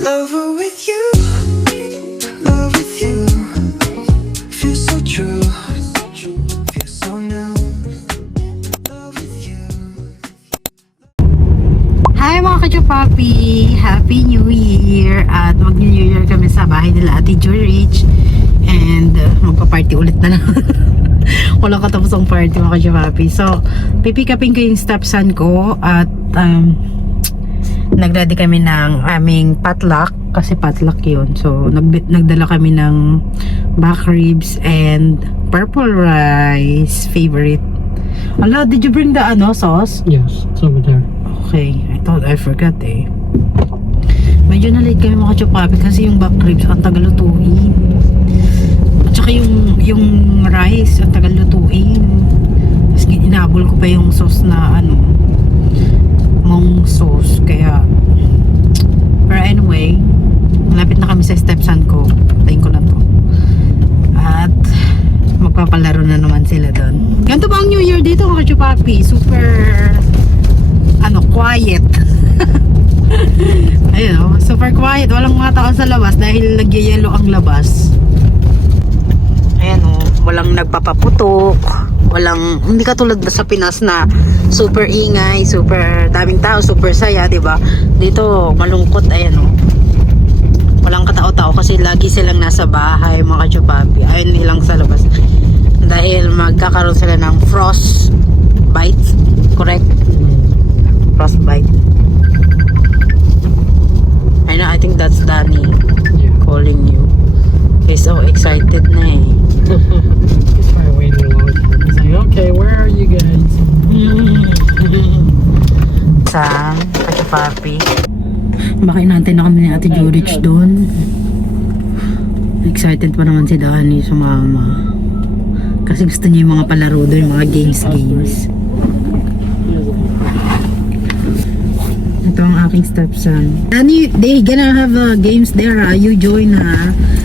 Lover with you, love with you. Feels so true, feels so new. Love with you. Hi mga kachupapi! Happy New Year! At mag-New Year kami sa bahay nila Ate Jorich. And magpa-party ulit na lang. Walang katapusang party mga kachupapi. So, pipick upin ko yung stepson ko. At nag-ready kami ng aming potluck. Kasi potluck yun. So, nagdala kami ng back ribs and purple rice. Favorite. Ala, did you bring the sauce? Yes, it's over there. Okay, I forgot eh. Medyo na-late kami mga chupapi kasi yung back ribs ang tagal lutuin. At saka yung rice ang tagal lutuin. Tapos inabol ko pa yung sauce na mong sauce. Kaya, pero anyway, malapit na kami sa stepson ko. Tayin ko na to. At magpapalaro na naman sila doon. Ganito ba ang New Year dito mga chupapi? Super quiet. Ayun, super quiet. Walang mga tao sa labas dahil nagyayelo ang labas. Ayan walang nagpapaputok. Hindi katulad sa Pinas na super ingay, super daming tao, super saya, 'di ba? Dito malungkot, ayan walang katao-tao kasi lagi silang nasa bahay, mga chupapi. Ayun nilang sa labas. Dahil magkakaroon sila ng frost bites, correct? Frostbite. I think that's Danny calling you. He's so excited na eh. He's probably waiting long. He's like, okay, where are you guys? Sa Kachupapi. Baka inantay na kami ni Ate Jorich doon. Excited pa naman si Danny sumama. Kasi gusto niya yung mga palaro doon, yung mga games. Ito ang aking stepson. Danny, they gonna have games there. You join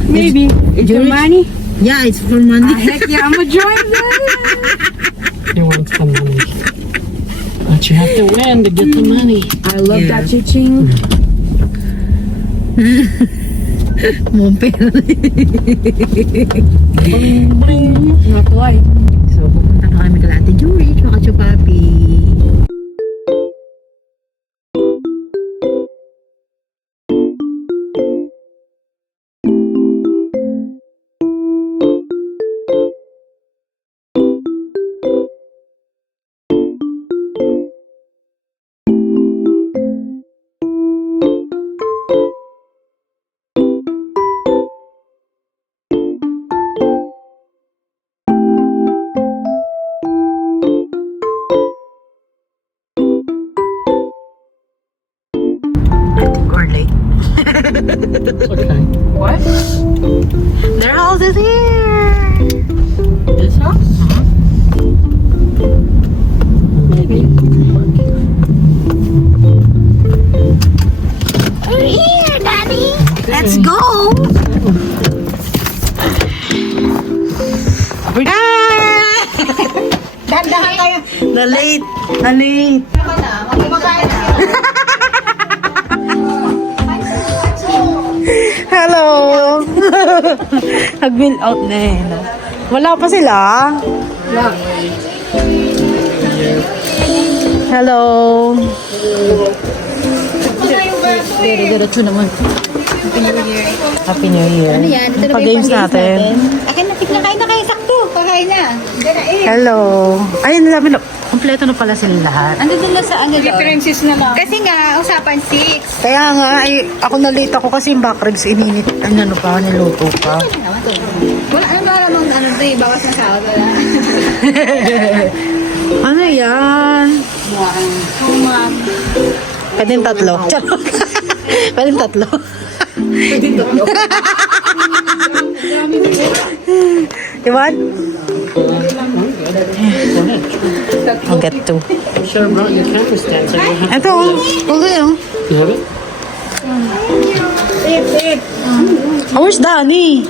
Maybe. It's your money? Yeah, it's for money. Heck yeah, I'm gonna join them. He wants the money. But you have to win to get the money. I love Yeah. that chiching. Mumpir. Not to lie. So, pupunta na kami kala Ate Jorich, mga chupapi. We're late. It's okay. What? Their house is here. This house? Maybe. We're here, Daddy. Let's go. Dandahan kayo. Na late. Hello. Nag-bill out na eh. Wala pa sila. Hello. Diretso naman. Happy New Year. Ano yan? Ito na ba yung Pag-games natin. Akin na, tignan kain na kayo sakto. Pakain na. Hello. Ayun, sabi na. Kompleto na pala sila lahat. Ano dun sa differences na lang? Kasi nga, usapan 6. Kaya nga, ako na-late ako kasi yung back ribs ininit. Niluto pa. Wala, ano ba namang bawas na sahod? Wala. Ano yan? Humam. Pwede yung tatlo. Pwede yung tatlo. Iwan? I'll get two. You should have brought your camera stand so you have. Ito, okay. You have it? Oh, where's Danny?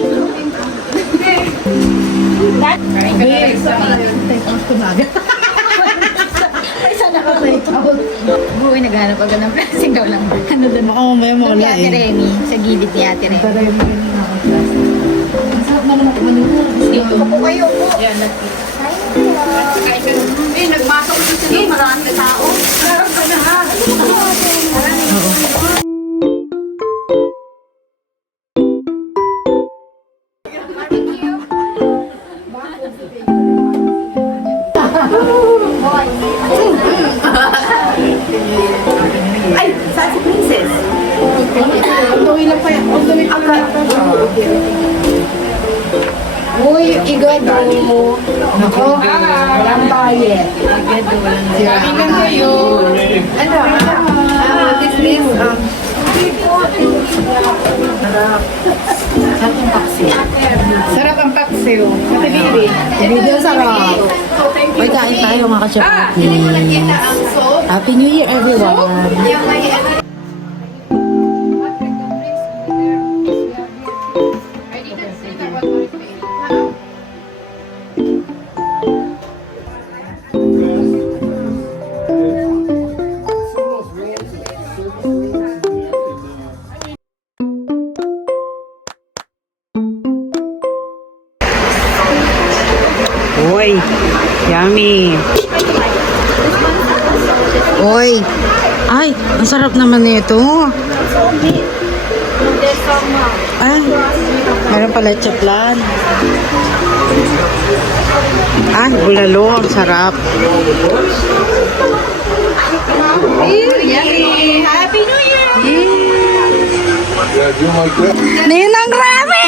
Buhay, naghanap agad ng plastic daw lang. Ano doon? Baka mamaya Doon mawala kay Ate eh. Remy, sa gilid ni Ate Remy. Dito. Opo kayo po. Yan, eh, nagmasok ko sa loob, maraming tao. Harap ka na ha. Ay, saan si Princess? Tuwi lang pa yan. Tuwi pa lang. Uy, igado. Ako, walang bayet. Igado, walang bayet. Tingnan kayo. Ano? This is, sarap ang paksiw. Ate Bibi. Video sarap. May kain tayo mga ka-chapati. Happy New Year everyone. Uy, yummy. Uy, ay, ang sarap naman nito. Ay, meron pala chaplan. Ah, bulalo, ang sarap. Happy New Year! Ninang Rami!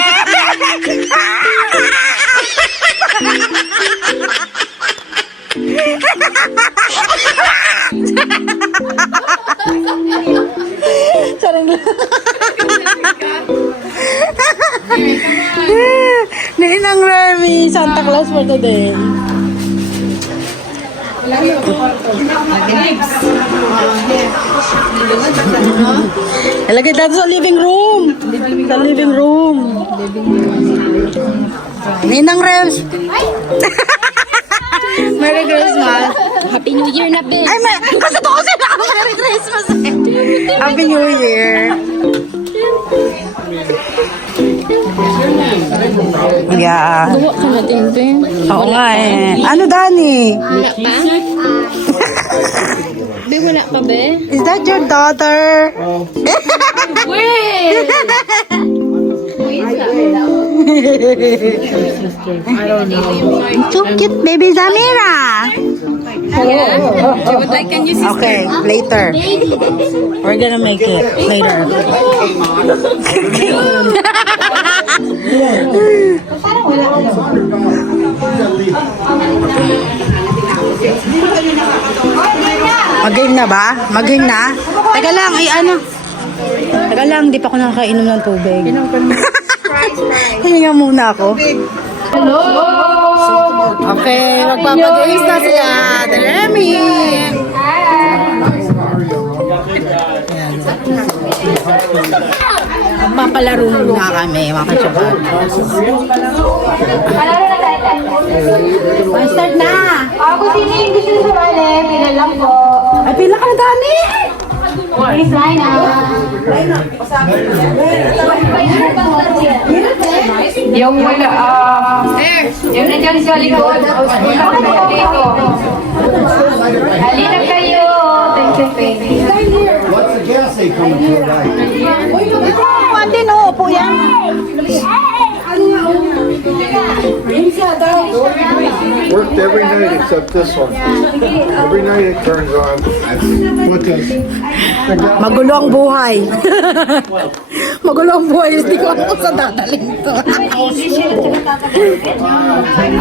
Sarang lang. Ninang Rami, Santa Claus for today. Ilagay natin sa living room. Sa living room. Ninang Rems. Merry Christmas. Happy New Year na, Ben. Ay, kasi to kasi na Merry Christmas eh. Happy New Year. Yeah. Gawa ka natin, Ben. Oo nga eh. Ano, Dani? Wala pa? Be, wala pa, be? Is that your daughter? Wait! So cute, baby Zamira. Okay, later. We're gonna make it later. Mag-game na ba? Mag-game na? Teka lang, ay ano? Teka lang, di pa ako nakakainom ng tubig. Hininga muna ako. Hello! Okay, magpapag-games na si Ate Remy. Magpapalaro muna kami, mga katsyabat. Start na! Ako sino yung gusto sa wale, pila lang po. Ay, pila ka na, Dani! Please line up. Yung wala, yung nandiyan sa likod, wala kayo dito. Halina kayo. Thank you, baby. What's the gas they coming to tonight? Pati no, upo yan. Worked every night except this one. Every night it turns on. What does? Magulo ang buhay. Magulo ang buhay. Hindi ko alam kung saan dadaling to.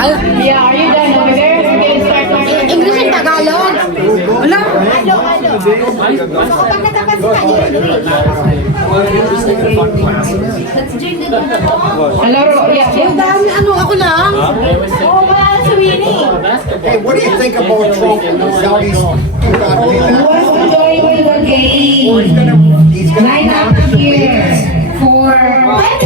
Ay, Yeah, are you done over there? We're gonna start on English and Tagalog. Wala. Hello, yeah. Dami, ano, ako lang. Hey, what do you think about Trump? Saudis got to be that. He's gonna Line up here for $20.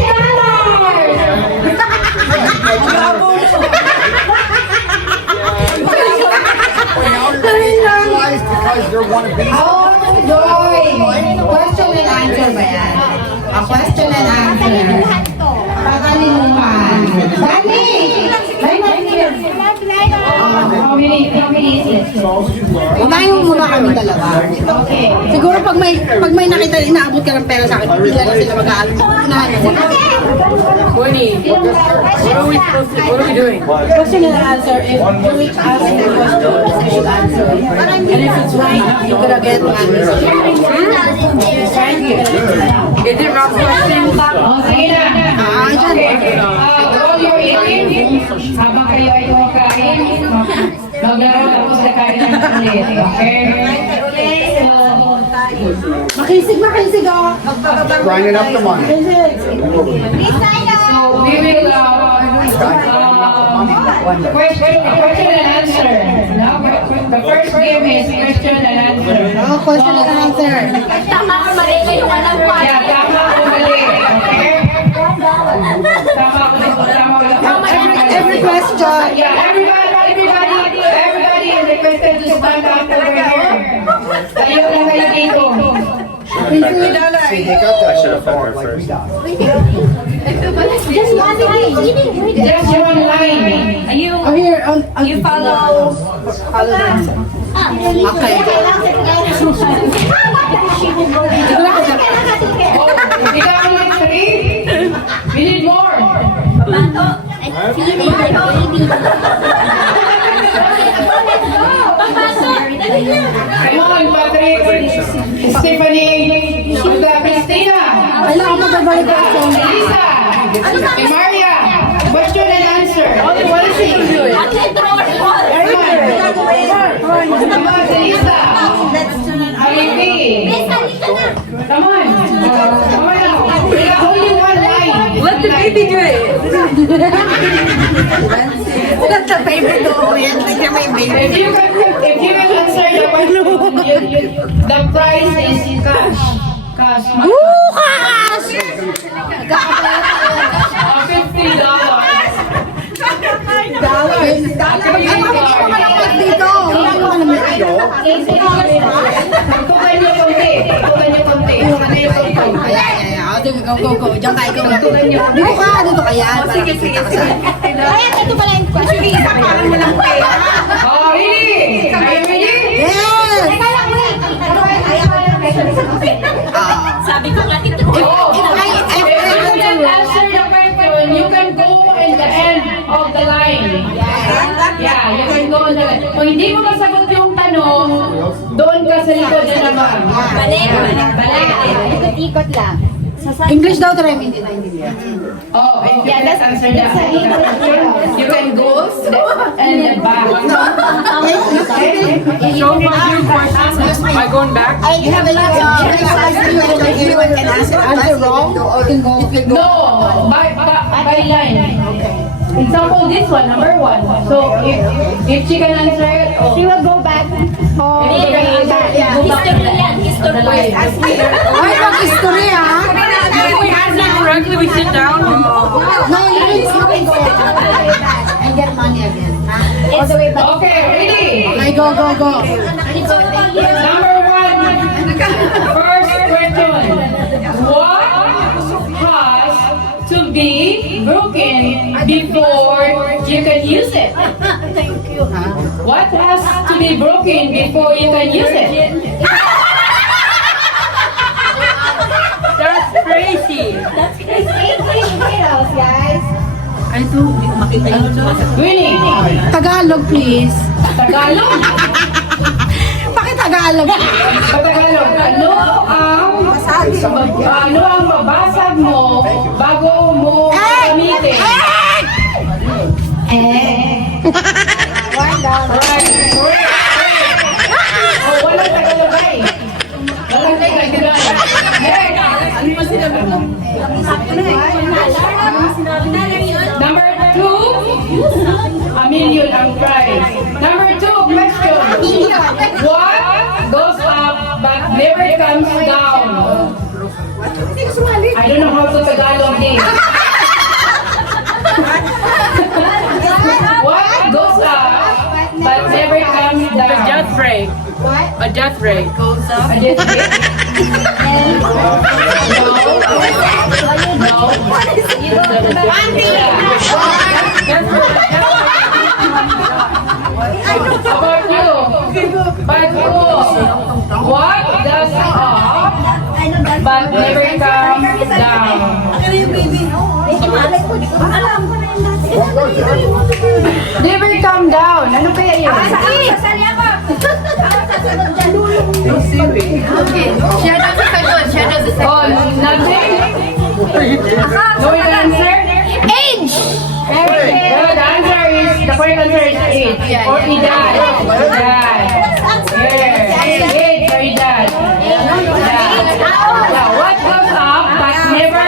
you're one of these. Oh, Joy! Question and answer ba yan? A question and answer. Pagalimuhan. Dani! Line up here. How many is it? Unahin mo muna kami dalawa. Okay. Siguro pag may nakita, inaabot ka ng pera sa akin, hindi lang sila mag-aalam. Unahan mo. What are we doing? Question and answer. If you will ask the question, you should answer it. And if it's right, you're gonna get an answer. Is it rough questions? Oh, sige na. Okay. Roll your eating. Habang kayo ay kumakain, maglaro tapos na kain ng ulit. Okay? Makisig oh. Grinding up the money. So we will question and answer. Now, the first game is question and answer. Oh, question and answer. Yeah, tama o mali. Okay? Tama o mali. Every question. Yeah, everybody is requested to stand up over here. Tayo lang kayo dito. See, they got that. I should have felt like we got. Just one line. Oh, here. You follow the answer. Okay. Ikaw ang like 3? We need more. Come on, Patrick. Stephanie. Christina. Kailangan mo babalik question. Lisa. Okay, Maria. Question and answer. What is he doing? Come on, Lisa. Ivy. Come on. Come on now. Only one line. Let the baby do it. That's the favorite ko. Yan, tignan mo yung baby. If you can answer the question, the prize is cash. Cash. Bukas! $50. Dito. Tukan niyo konti. Tukan niyo konti. Tukan niyo konti. Go. Diyan tayo, go. Dito ka yan. Sige. Oh, really? Are you ready? Yes! Oh, if you can answer the question, you can go in the end of the line. Yeah, you can go in the line. Kung hindi mo masagot yung tanong, doon ka sa likod na naman. Ikot lang. English daw, try mo hindi naintindihan. Oh, if you can answer the question, you can go and the back. So for your questions, am I going back? You have a can answer wrong. No, by line. Example, this one, number 1. So, if she can answer it, She will go back home. if she can answer it, go back to the line. Ay, mag-history ha? If we answer correctly, we sit down. No, you can go and get money again. All the way back. Okay, ready? Okay, go. Number 1. First question. What has to be broken before you can use it? What has to be broken before you can use it? That's crazy. Guys. Winning. Tagalog, please. Tagalog. Paki-Tagalog. Sa Tagalog, ano ang mabasag mo bago mo gamitin? Right. Oh, walang Tagalog ay. Walang Tagalog. Number 2, a million ang prize. Number 2, question. What goes up but never comes down? I don't know how to Tagalog this. What goes up but never comes down? Jet break. What? A death rate. A death rate? About you? But you, what does up but never come down? Never come down. Ano kaya yun? Oh, nothing? No answer? Age! No, the answer is, the correct answer is age. Or edad. Edad. Yes. Age or edad. Yeah. What goes up but never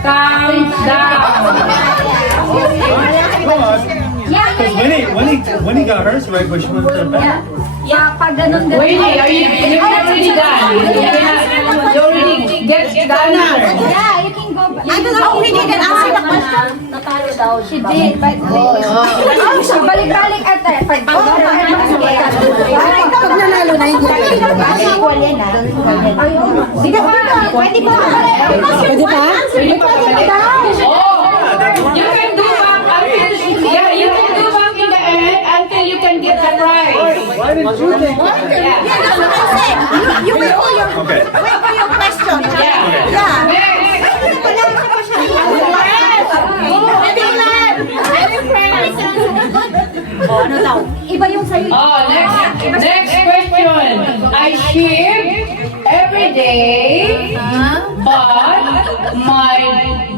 comes down? When he got hers right, but she went to the back. Winnie, are you already done? You already get the answer. Yeah, you can go back. I don't know, he didn't answer the question. Natalo daw. She did, but... Balik-balik ate. Pag nanalo na hindi. Equal yan ah. Sige pa. Pwede pa. Pwede pa? Pwede pa. Oh, you can do back until, yeah, you can do back in the end until you can get the prize. Why didn't you think? Yeah. That's what I said. You wait for your... Okay. Wait for your question. Yeah. Yeah. Next. Iba yung sa'yo. Oh, next question. I ship every day, but my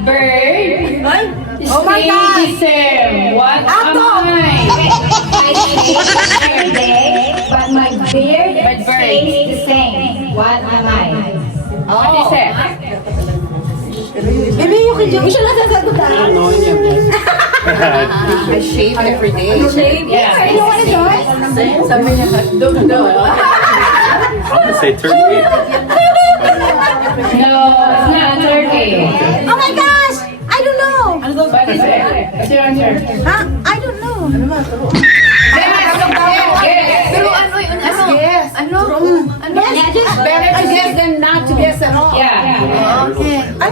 bird stay the same. What am I? I shave every day, but my beard stays the same. What am I? What is it? Baby, you can do it. Siya lang sasagutan. I shave every day. Yeah. You want to join? I'm gonna say turkey. No, it's not a turkey. Oh my gosh! I don't know. What is it? What's your answer? Huh? I don't know. Better to guess than not to guess at all. Yeah. I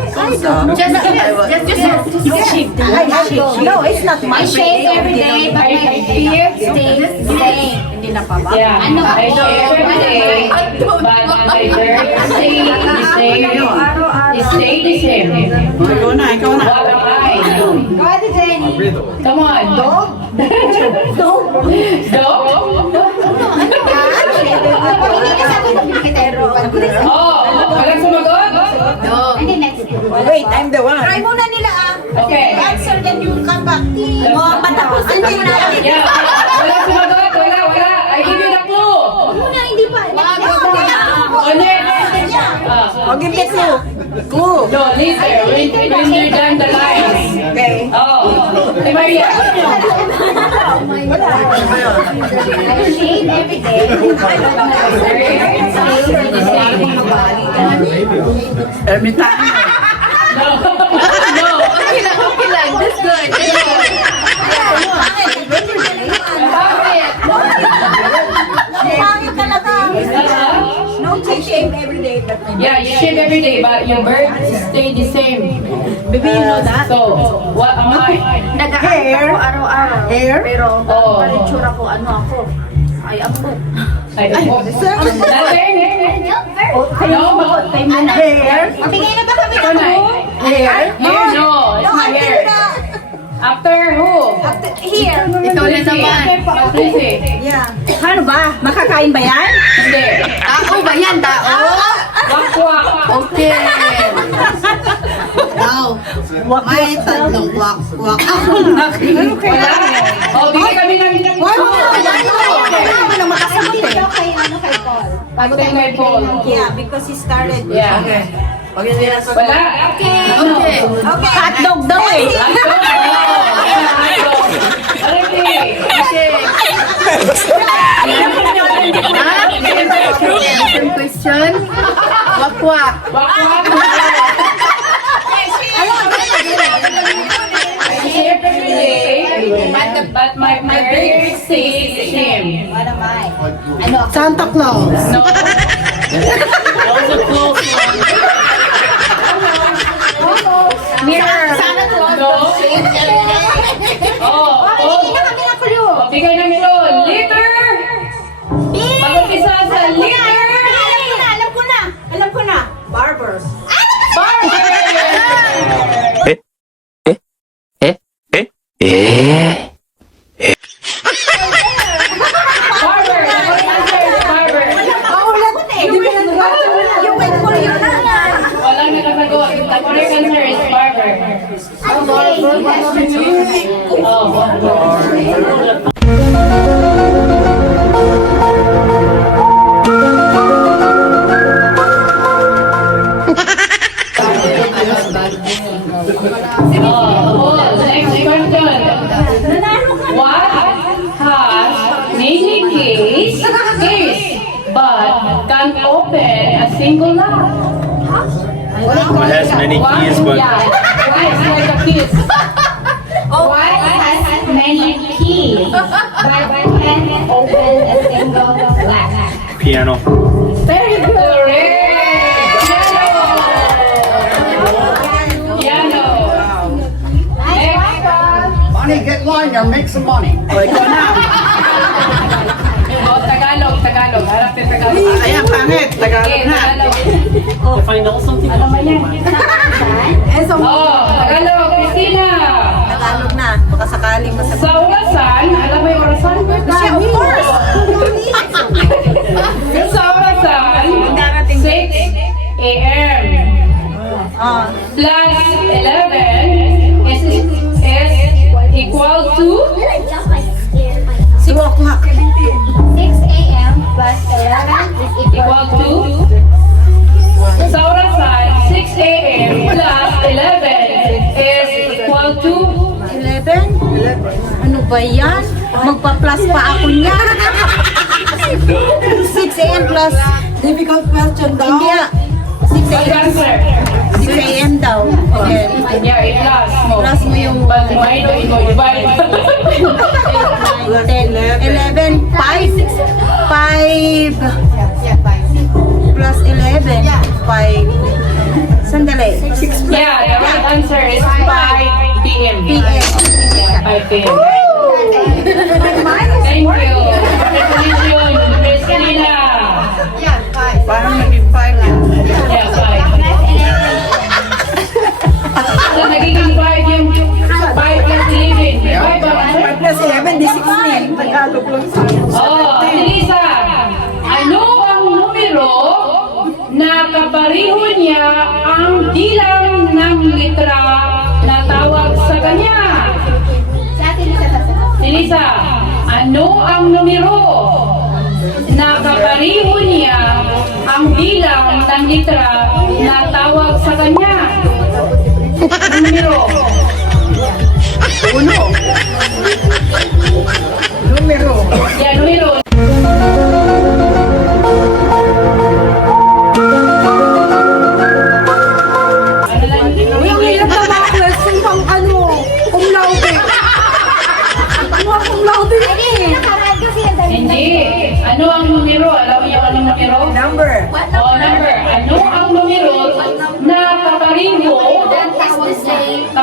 don't. No, it's not my shave every day, but my beard stays the same. Yeah. I shave every day, but my bird stay the same. It stay the same. What am I? Go ahead, Jenny. Come on. Dog? Dog? Oh, walang sumagot? Wait, I'm the one. Try muna nila ah. Okay. Answer then you come back. Oh, patapusin mo na. Yeah. Walang sumagot? Wala. I give you the clue. Muna, hindi pa. Oh, next. I'll give you clue. Clue. No, later. When you're done the lines. Okay. Oh. Hey, Maria. I shave every day. Every time. No. No. Okay lang. That's good. Pangit talaga. No, I shave every day. Yeah, you shave every day, but your bird stay the same. Baby, you know that? So, what am I? Nag-hair. Araw-araw. Hair? Pero, Oh. paritsura ko, ano ako? Ay, ako. I don't know. Nothing? No? Ano? Hair? Tingin na ba kami Ito na. Hair? Hair? No, it's not hair. After who? Here. Ikaw na naman. Patricia. Yeah. Ano ba? Makakain ba yan? Hindi. Tao ba yan? Tao? Wakwak. Okay. Now, may tatlong wak-wak ako nakita. Wala. O, bigay kami ng... Ano makasagot eh? Kay Paul. Pagod kay Paul. Yeah, because he started. Yeah. Wala. Okay. Hotdog daw eh. Different question. Wak-wak. But my bird stays the same. What am I? Ano? Santa Claus. No. That was a close one. Mirror. Santa Claus. No. Oh, Hindi na kami na clue. bigay ng clue. Liter. Mag-umpisa sa liter. Alam ko na. Barbers. Barber. Barber. The correct answer is barber. Yung wait for you na. Walang nakasagot. The correct answer is barber. Next question. What has many keys, but can open a single lock? It has many keys, but Yeah, keys like a kiss. What has many keys, but can open a single lock? piano. Very correct. Piano. Next. Money, get line there, make some money. Tagalog. Harap yung Tagalog. Ayan, pangit. Tagalog Okay, na. Tagalog. If I know something, Tagalog, Christina. Tagalog na. Baka sakaling masagot. Sa orasan, alam mo yung orasan? Siya, of course. Sa orasan, 6 a.m. plus 11 is equal to 6 a.m. plus 11 is equal to sa orasan, 6 a.m. plus 11 is equal to 11? Ano ba yan? Magpa-plus pa ako niya. 6 a.m. plus... Difficult question daw. Hindi ah. 6 what's the a.m. answer? 6 a.m. daw. Okay. Yeah, i-plus mo. Plus mo yung... But minus mo, divide. 10, 11, 5. 5 plus 11. 5. Sandali. 6 Yeah, the right answer is 5 p.m. p.m. Yeah, 5 p.m. Thank you. Congratulations, Christina. Parang naging 5 yun. Yeah, 5. So, nagiging 5 yung 5 plus 11. 5 ba? 5 plus 11, di 16. Tagalog lang sa Oh, Lisa, ano ang numero na kapareho niya ang bilang ng litra na tawag sa kanya? Lisa, ano ang numero na kapareho niya ang bilang ng litra na tawag sa kanya? Ang numero? numero. Yeah, numero. Ano lang? Uy, ang hirap na mga question pang ano, cum laude. Ano ang cum laude yan eh? Hindi. Ano ang numero? Alam niyo anong numero? Number. Oh, number. Ano ang numero na kapareho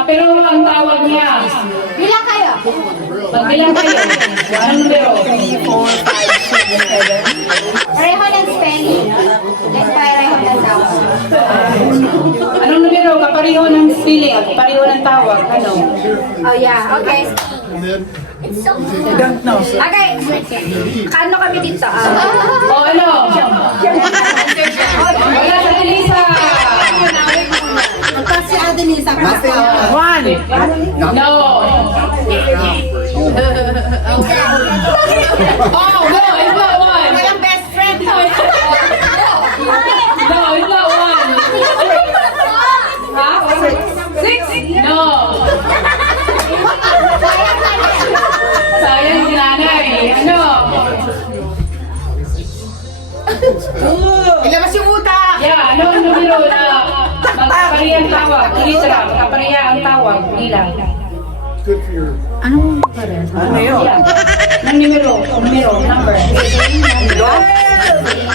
pero ang tawag niya? Bilang kayo. Magbilang kayo. Anong numero? 3, 4, 5, 6, 7. Pareho ng spelling. Like pareho ng tawag. Anong numero? Kapareho ng spelling. Kapareho ng tawag. Ano? Oh yeah, okay. Don't know. Okay. Kano kami dito? Oh, ano? Wala sa Lisa. Si Adelisa, kasi 1. No. Oh, no, it's not one. Walang best friend. No, it's not one. Huh? 6? No. Sayang si nanay. Ano? Ilabas yung utak! Yeah, ano ang numero na magkaparihan ang tawag? Litra, magkaparihan ang tawag. Bilang. Good for your... Ano yun? Yeah. Ng number.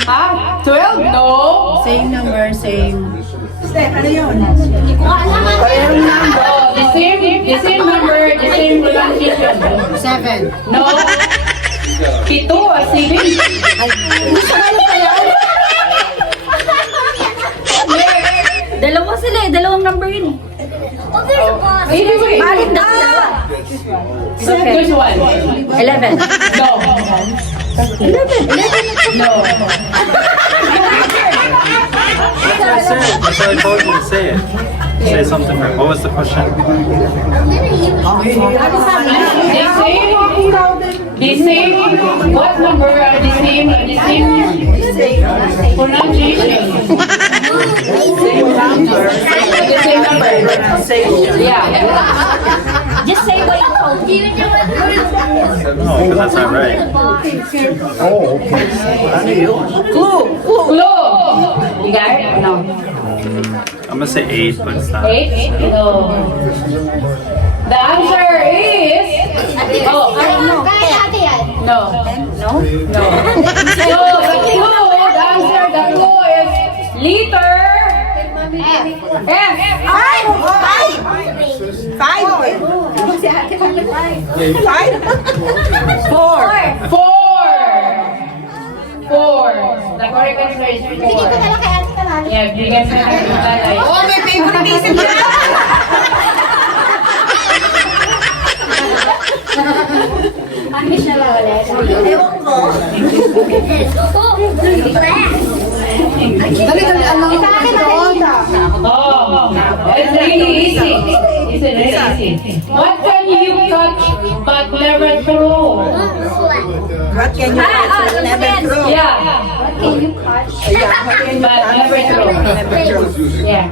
Ha? 12? No. Same number, same. Oh, the same number, the same pronunciation. 7. No. 7 o 7? Dalawa sila eh. Dalawang number yun eh. Anyway. Bakit dalawa? Which one? 11. No. 11. No. That's what I told you to say it. Say something right. What was the question? The same, what number are the same pronunciation? The same number. Yeah. Just say what you told me. No, because that's not right. Oh, okay. Clue. You got it? No. I'm gonna say 8, but it's not. 8? No. The answer is... Oh, no. No. No? No. So, the answer, the clue is letter F. Four. The correct answer is 4. Yeah, bigyan sa nanay. Oh, may favoritism na! Ewan ko. Dali, alam mo. Oh, it's really easy. It's really easy. What can you catch but never throw? What can you never throw? Yeah, but never throw. Yeah.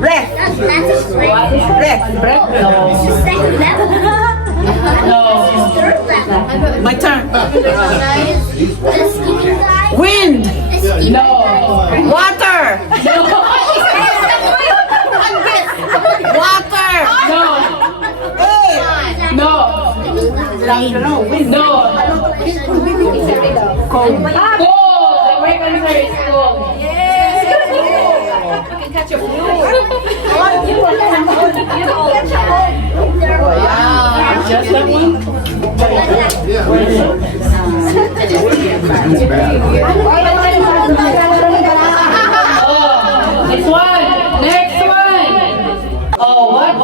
Breath. What is Breath. breath? No. My turn. Wind. No. Water. No. Water. No. No. No. Cold. The correct answer is cold. Just that one? Oh, this one. Next one. Oh, what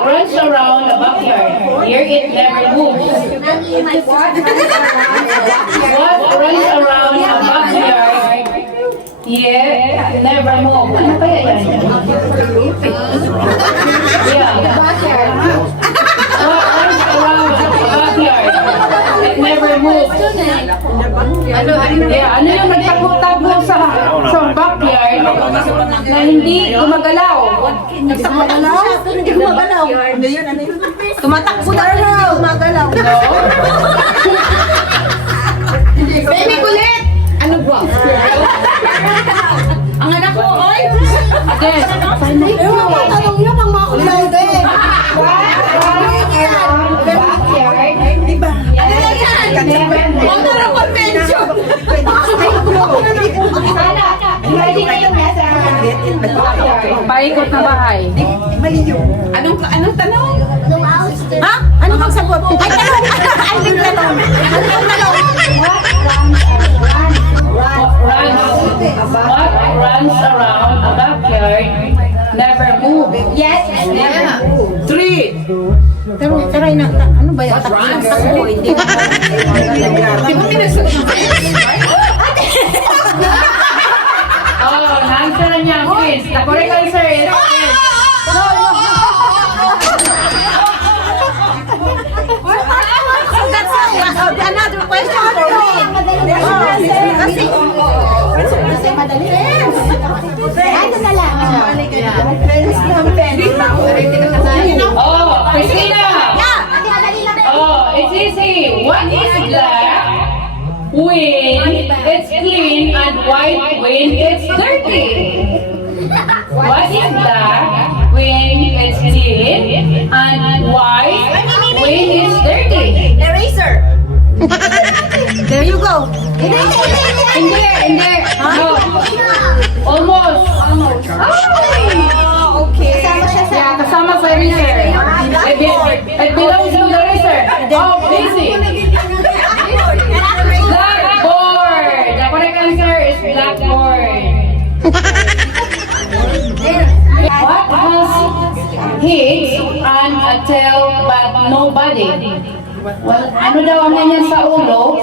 runs around the backyard? Here it never moves. What runs around the backyard? Yeah, never move. Ano kaya yan? Yeah. What runs around the backyard? It never moves. Yeah, ano yung nagtago-tago sa backyard na hindi gumagalaw? Hindi gumagalaw. Ano yun? Tumatakbo na rin. Gumagalaw. No? Baby kulit! Ano ba? Ang anak ko, oy! Yes. Tanong yun ang mga ulay din. Diba? Ano lang yan? Water of convention! Paikot na bahay. Anong tanong? Ha? Ano bang sagot? Ay, tanong! Anong tanong? Anong tanong? What runs around a backyard never move? Yes. Three! Taray na, ano ba yan? Takbo, hindi na. Di ba pinasagot? Oh, na-answer na niya, please. The correct answer is So that's another question for me. Kasi madali. Ano na lang? Oh, Christina! Madali lang. Oh, it's easy. What is black when it's clean and white when it's dirty? What is black when it's clean and white when Queen is dirty. Eraser. There you go. Hindi. No. Almost. Okay. Kasama siya sa... Yeah, kasama sa eraser. It belongs to the eraser. Oh, busy. Blackboard. The correct answer is blackboard. What has heads and a tail but no body? Well, ano daw ang ganyan sa ulo?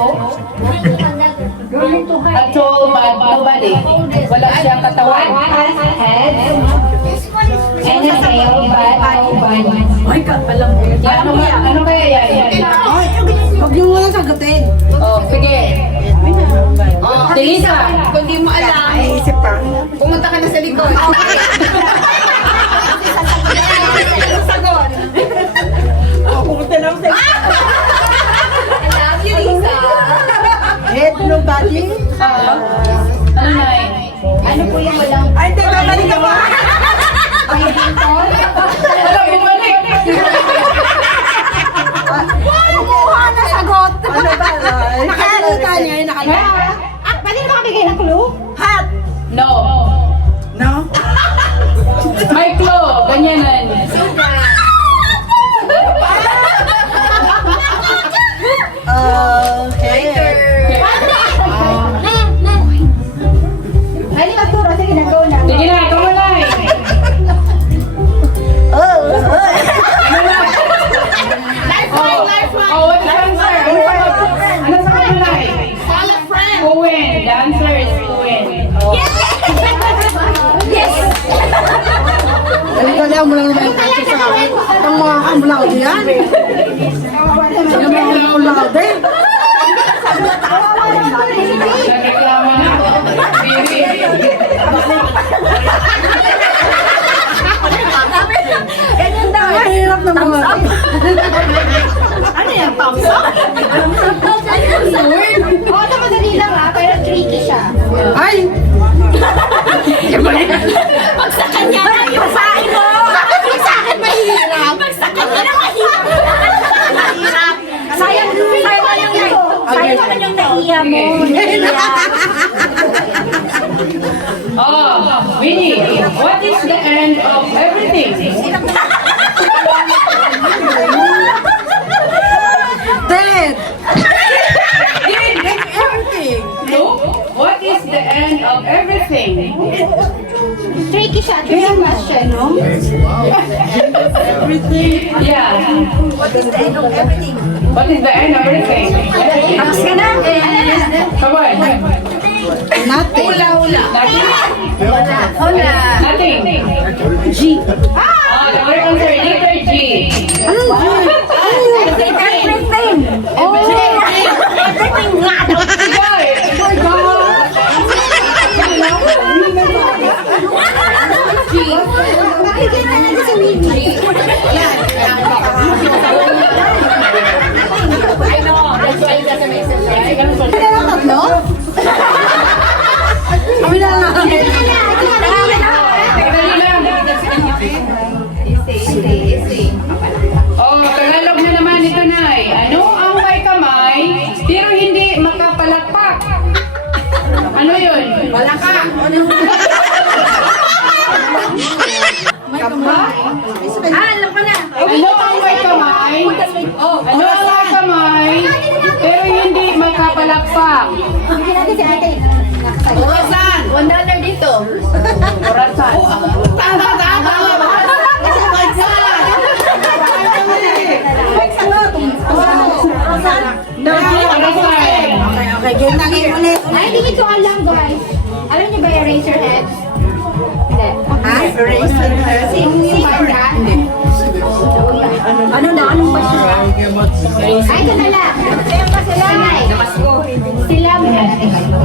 A tail but no body. Wala siyang katawan. Head. And a tail, but no body. Ano kaya yan? Huwag niyo muna sagutin. Oh, sige. Delisa. Kung di mo alam, pumunta ka na sa likod. Sagot. Pumunta na ako sa I love you, Lisa. head, no body. Ano na eh? Ano po yung walang... Ay, hindi, babalik ka pa. Ay, dito? Wala, bumalik. Kumuha na sagot. Ano ba? Nakalimutan niya, nakalimutan. Pwede na makabigay ng clue? Hat. No. No? May clue. Ganyanan. Okay. Ay, di magturo. Sige, nag-go na. Sige na, come on eh. Oh, what's the answer? Ano sa kanila eh? Solid friend. Owen. The answer is Owen. Oh. Yes! Dali-dali mo lang naman yung kanto sa akin. Ang mga kamulaw yan. Ang mga kamulaw din. Nagreklamo na. Baby. Ganyan daw. Ang hirap ng mga. Ano yan? Thumbs up? Oo, namadali lang ha. Pero tricky siya. Ay! Pag sa kanya na yung sain mo! Pag sa akin mahirap! Pag sa kanya na mahirap! Sayang naman yung naiya mo. Oh, Winnie, what is the end of everything? Dead! Everything! No? What is the end of everything? Tricky siya. Tricky question, no? Yeah. What is the end of everything? What is the end of everything? Tapos ka na? Come on. Nothing. Nothing? Hola. Nothing. G. Oh, the correct answer is letter G. Everything. Oh. Everything nga daw. Makikita natin sa Winnie. I know. That's why it doesn't make sense. Hindi na lang tatlo? Kami na lang. Oh, Tagalog na naman ito, Nay. Ano ang may kamay, pero hindi makapalakpak? Ano yun? Balaka. Alam ko na. Ano ang may kamay? Ano ang may kamay, pero hindi makapalakpak? Hindi natin si ate. Orasan. $1 dito. Orasan. Tama. Orasan. Okay, game na game ulit. Ay, hindi ko alam, guys. Alam niyo ba yung Eraserhead? Hindi. Ha? Eraser. Singer ka? Ano na? Anong ba siya? Ay, ito na lang. Sila. Sila.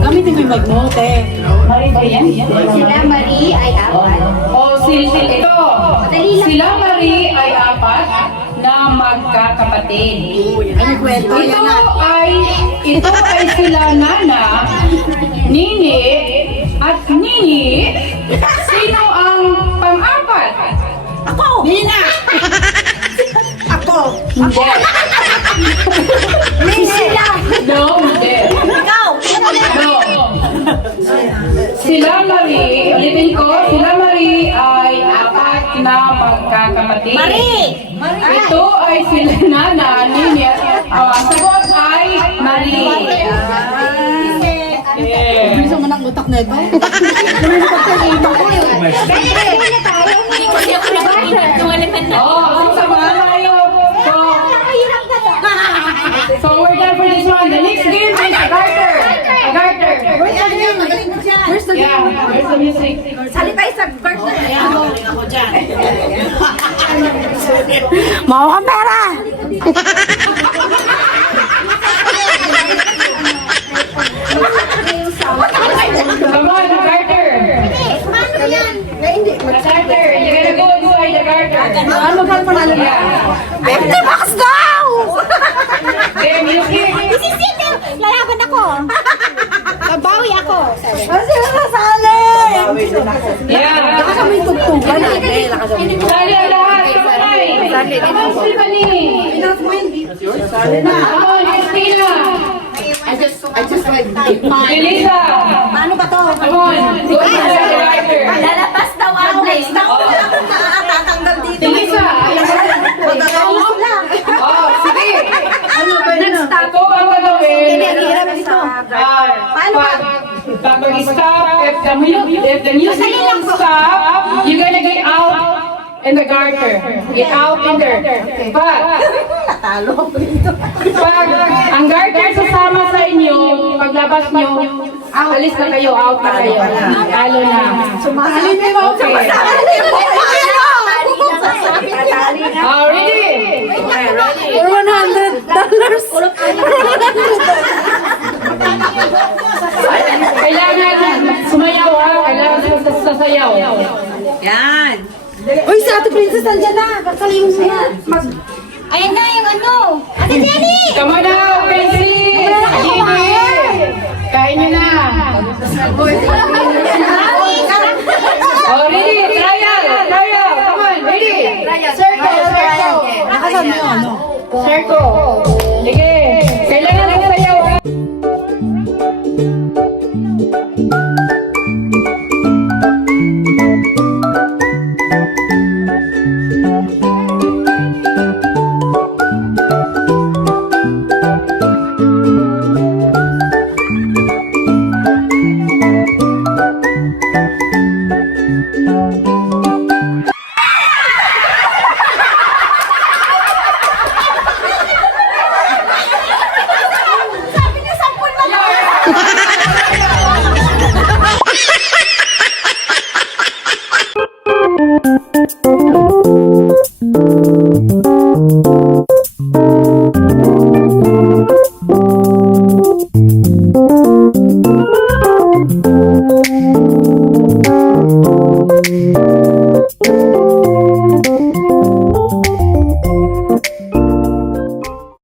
Gamitin mo yung magnote. Sila Marie ay apat. Oh, ito. Sila Marie ay apat na magkakapatid. Ano kwento? Yan na. Ito ay sila Nana, Nini, at Nini. Sino ang pang-apat? Ako! Nina! Ako! Hindi. No, hindi. Ikaw! No. Sila Marie, ulitin ko, sila Marie ay apat na magkakapatid. Marie! Ito ay sila Nana, Nina. Ang sagot ay Marie. Yeah. Gusto mo ng utak na ito? Oh, so tayo. So we're done for this one. The next game is a garter. A garter. Where's the Yeah, where's the music? Salita sa birthday. Mawa kang pera! Come on, the garter. Paano yan? The garter. You're gonna go inside the garter. Ano ka panalo na? Yeah. 50 bucks daw! Okay, music. Sisitin! Lalaban ako! Babawi ako! Kasi nasali! Yeah. Kami tugtugan natin. Sali ang lahat. Sali. Come on, Stephanie. Come on, Christina. Elisa. Paano ba to? Come on. Go inside the garter. Lalabas daw ako. Ako lang tatanggal dito. Elisa. Magagawa sila. Oh, sige. Next, ako ang gagawin. Pag mag-stop, if the music won't stop, you're gonna get out in the garter. Get out in there. Pag ang garter sasama sa inyo, paglabas nyo, alis na kayo, out na kayo. Talo na. Okay. Oh, ready? For $100. Kailangan sumayaw ha. Kailangan sasayaw. Uy, si Ate Princess nandiyan na. Kasalimos mo na. Ayan na yung ano. Ate Jenny! Come on now, Casey! Gigi! Kain nyo na. Oh, ready? Trial! Trial! Come on, ready? Circle! Circle! Nakasan mo ano? Circle! Sige! Kailangan sasayaw ha. Sabi niya 10 na lang.